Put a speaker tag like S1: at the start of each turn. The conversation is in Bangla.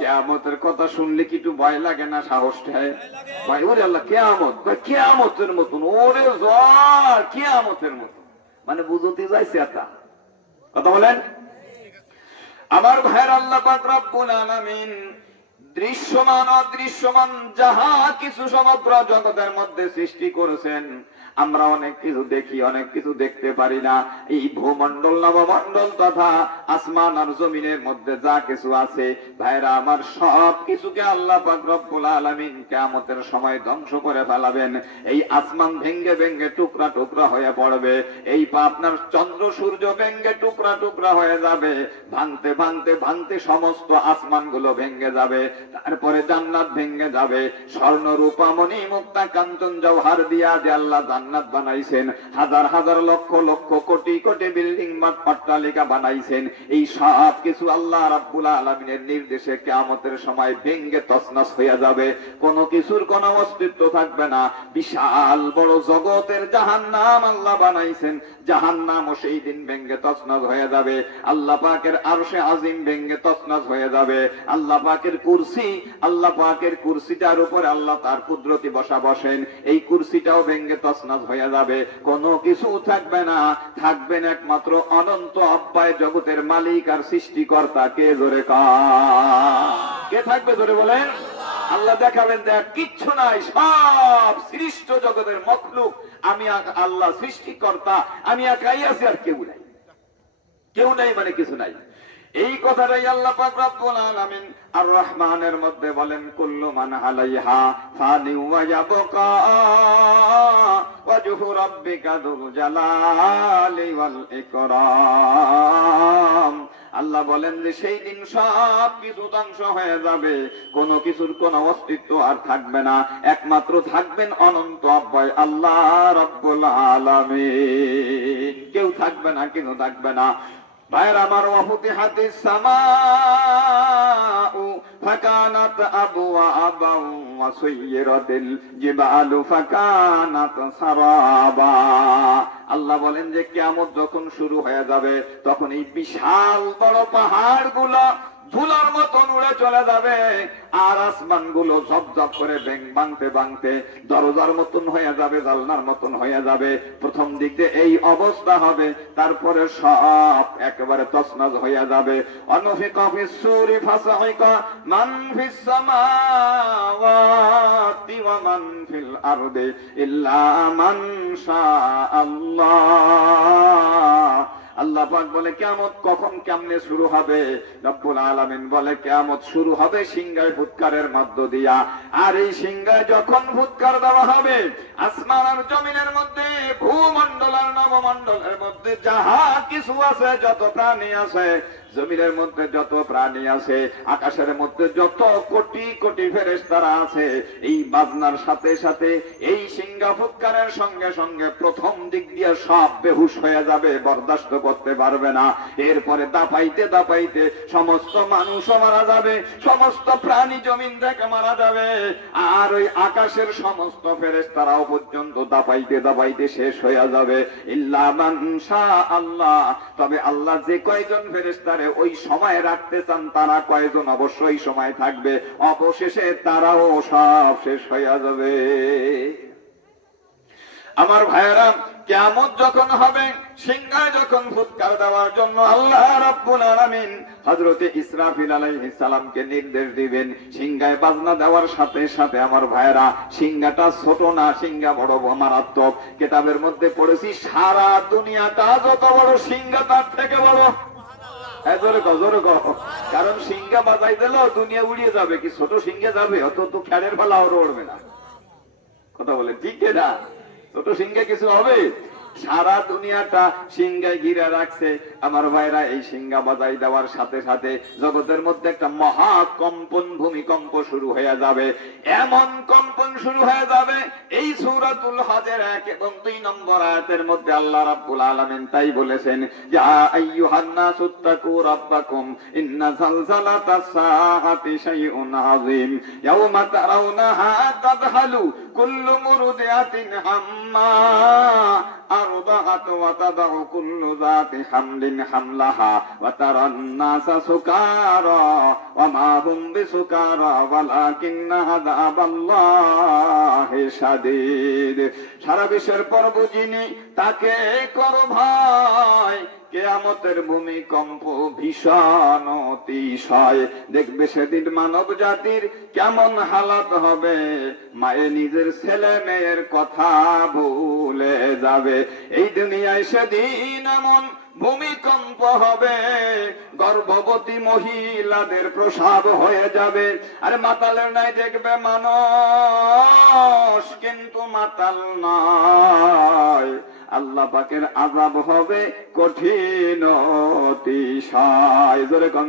S1: কেয়ামতের কথা শুনলে কি একটু ভয় লাগে না সাহস ভাই, ওরে আল্লাহ, কেয়ামত কেয়ামতের মতন, ওরে জ্বর, কেয়ামতের মতন। মানে বুঝতে যাইছে এটা কথা বলেন? আমার ভাইয়ের আল্লাহ পাক আলামিন দৃশ্যমান, অদৃশ্যমান, যাহা কিছু সমগ্র জগতের মধ্যে সৃষ্টি করেছেন, আমরা অনেক কিছু দেখি, অনেক কিছু দেখতে পারি না। এই ভূমণ্ডল, নবমণ্ডল তথা আসমান আর জমিনের মধ্যে যা কিছু আছে, ভাইরা আমার সব কিছুকে আল্লাহ রব্বুল আলামিন কিয়ামতের সময় ধ্বংস করে ফেলাবেন। এই আসমান ভেঙ্গে ভেঙ্গে টুকরা টুকরা হয়ে পড়বে, এই আপনার চন্দ্র, সূর্য ভেঙ্গে টুকরা টুকরা হয়ে যাবে, ভাঙতে ভাঙতে ভাঙতে সমস্ত আসমানগুলো ভেঙ্গে যাবে। তারপরে জান্নাত ভেঙ্গে যাবে। স্বর্ণ রূপামণি মুক্তা কাঞ্চন জওহার দিয়া যে আল্লাহ জান্নাত বানাইছেন, হাজার হাজার লক্ষ লক্ষ কোটি কোটি বিল্ডিং বা অট্টালিকা বানাইছেন। এই সব কিছু আল্লাহ রাব্বুল আলামিনের নির্দেশে কিয়ামতের সময় ভেঙ্গে তছনছ হয়ে যাবে। কোনো কিছুর কোনো অস্তিত্ব থাকবে না। বিশাল বড় জগতের জাহান্নাম আল্লাহ বানাইছেন। জাহান্নামও সেই দিন ভেঙ্গে তছনছ হয়ে যাবে। আল্লাহ পাকের আরশে আজিম ভেঙ্গে তছনছ হয়ে যাবে। আল্লাহ পাকের কুরসি আল্লাহ পাকের কুরসিটার উপরে আল্লাহ তার কুদরতি বসা বসেন। এই কুরসিটাও ভেঙ্গে তছনছ হয়ে যাবে। কোনো কিছু থাকবে না। থাকবেন একমাত্র অনন্ত অব্যয় জগতের মালিক আর সৃষ্টিকর্তা। কে জোরে কে? থাকবে জোরে বলেন আল্লাহ দেখাবেন দেখ কিচ্ছু নাই। সব সৃষ্ট জগতের মখলুক। আমি আল্লাহ সৃষ্টিকর্তা। আমি একাই আছি আর কেউ নাই। কেউ নাই মানে কিছু নাই। এই কথাটাই আল্লাহ পাক রব্বুল আলামিন আর রহমানের মধ্যে বলেন, কুল্লু মান আলাইহা ফানি ওয়া ইয়াবকা ওয়াজহু রাব্বিকা যুল জালালি ওয়াল ইকরাম। আল্লাহ বলেন যে, সেই দিন সব কিছু ধ্বংস হয়ে যাবে, কোনো কিছুর কোনো অস্তিত্ব আর থাকবে না। একমাত্র থাকবেন অনন্ত অব্যয় আল্লাহ রব্বুল আলামিন। কেউ থাকবে না, কেউ থাকবে না। ভাইয়ের আমার ওয়াফুতিহাতি সামাউ, ফাকানাত জিবালু ফাকানাত সারাবা। আল্লাহ বলেন যে, কিয়ামত যখন শুরু হয়ে যাবে, তখন এই বিশাল বড় পাহাড়গুলো ধুলার মতন উড়ে চলে যাবে। আর আসমানগুলো ঝপঝপ করে ব্যাং ভাঙতে ভাঙতে দরজার মতন হয়ে যাবে জালনার মতন হয়ে যাবে। প্রথম দিক এই অবস্থা হবে, তারপরে সব একেবারে তছনছ হয়ে যাবে। অনফিকা ফিস সুরি ফাসাইকা মান ফিস সামাওয়াতি ওয়া মান ফিল আরদি ইল্লা মান শা আল্লাহ আল্লাহ পাক বলে কেমত কখন কেমনে শুরু হবে? রব্বুল আলামিন বলে কেমত শুরু হবে সিংহায় ফুৎকারের মধ্য দিয়া। আর এই সিংহায় যখন ফুৎকার দেওয়া হবে, আসমান আর জমিনের মধ্যে, ভূমণ্ডল আর নবমণ্ডলের মধ্যে যাহা কিছু আছে, যত প্রাণী আছে জমিনের মধ্যে যত প্রাণী আছে, আকাশের মধ্যে যত কোটি কোটি ফেরেশতারা আছে, এই বাজনার সাথে সাথে এই সিংহা ফুৎকারের সঙ্গে সঙ্গে প্রথম দিক দিয়ে সব বেহুশ হয়ে যাবে, বরদাস্ত করতে পারবে না। এরপরে দাপাইতে দাপাইতে সমস্ত মানুষও মারা যাবে, সমস্ত প্রাণী জমিন থেকে মারা যাবে, আর ওই আকাশের সমস্ত ফেরেশতারাও পর্যন্ত দাপাইতে দাপাইতে শেষ হয়ে যাবে। ইল্লা মান শা আল্লাহ তবে আল্লাহ যে কয়জন ফেরেশতারে ওই সময় রাখতে চান তারা কয়জন? অবশ্যই সময় থাকবে। অবশেষে তারাও সব শেষ হয়ে যাবে। আমার ভাইয়েরা কেমন যখন হবে, সিংহায় যখন ফুৎকার দেওয়ার জন্য আল্লাহ রাব্বুল আলামিন হযরতে ইসরাফিল আলাইহিস সালামকে নির্দেশ দিবেন, সিংহায় বাজনা দেওয়ার সাথে সাথে আমার ভাইয়েরা, সিংহাটা ছোট না, সিংহা বড় মারাত্মক। কিতাবের মধ্যে পড়েছি, সারা দুনিয়াটা যত বড় সিংহা তার থেকে বড়। কারণ সিংহা বাজাই দিলেও দুনিয়া উড়িয়ে যাবে, কি ছোট সিংহে যাবে অত তো খেলের ফেলা ওর উড়বে না। কথা বলে, ঠিক না? ছোট সিংহে কিছু হবে? সারা দুনিয়াটা সিংহায় ঘিরে রাখছে। আমার ভাইরা এই সিংহা বাজাই দেওয়ার সাথে সাথে জগতের মধ্যে একটা মহা কম্পন ভূমিকম্প শুরু হয়ে যাবে। এমন কম্পন শুরু হয়ে যাবে, এই সূরাতুল হজের এক এবং দুই নম্বর আয়াতের মধ্যে আল্লাহ রাব্বুল আলামিন তাই বলেছেন, ইয়া আইয়ুহান নাসু তাকু রাব্বাকুম, ইন্না জালজালাতাস সাআতি শাইউন আযীম ইয়াওমা তারাউনাহা তাদহালু কুল্লু মুরদিআতিন হাম্মা أرضعت وتضع كل ذات حمل حملها وترى الناس سكارى وما هم بسكارى ولكن عذاب الله شديد সারা বিশ্বের পর্ব যিনি তাকে কর ভাই কেয়ামতের ভূমিকম্প ভীষণ অতিশয়। দেখবে সেদিন মানব জাতির কেমন হালাত হবে। মায়ে নিজের ছেলে মেয়ের কথা ভুলে যাবে। এই দুনিয়ায় সেদিন এমন ভূমিকম্প হবে, গর্ভবতী মহিলাদের প্রসাব হয়ে যাবে। আর মাতালের নাই দেখবে মানুষ, কিন্তু মাতাল নয়। আল্লাহ পাকের আজাব হবে কঠিন অতিশয়। জোরে কন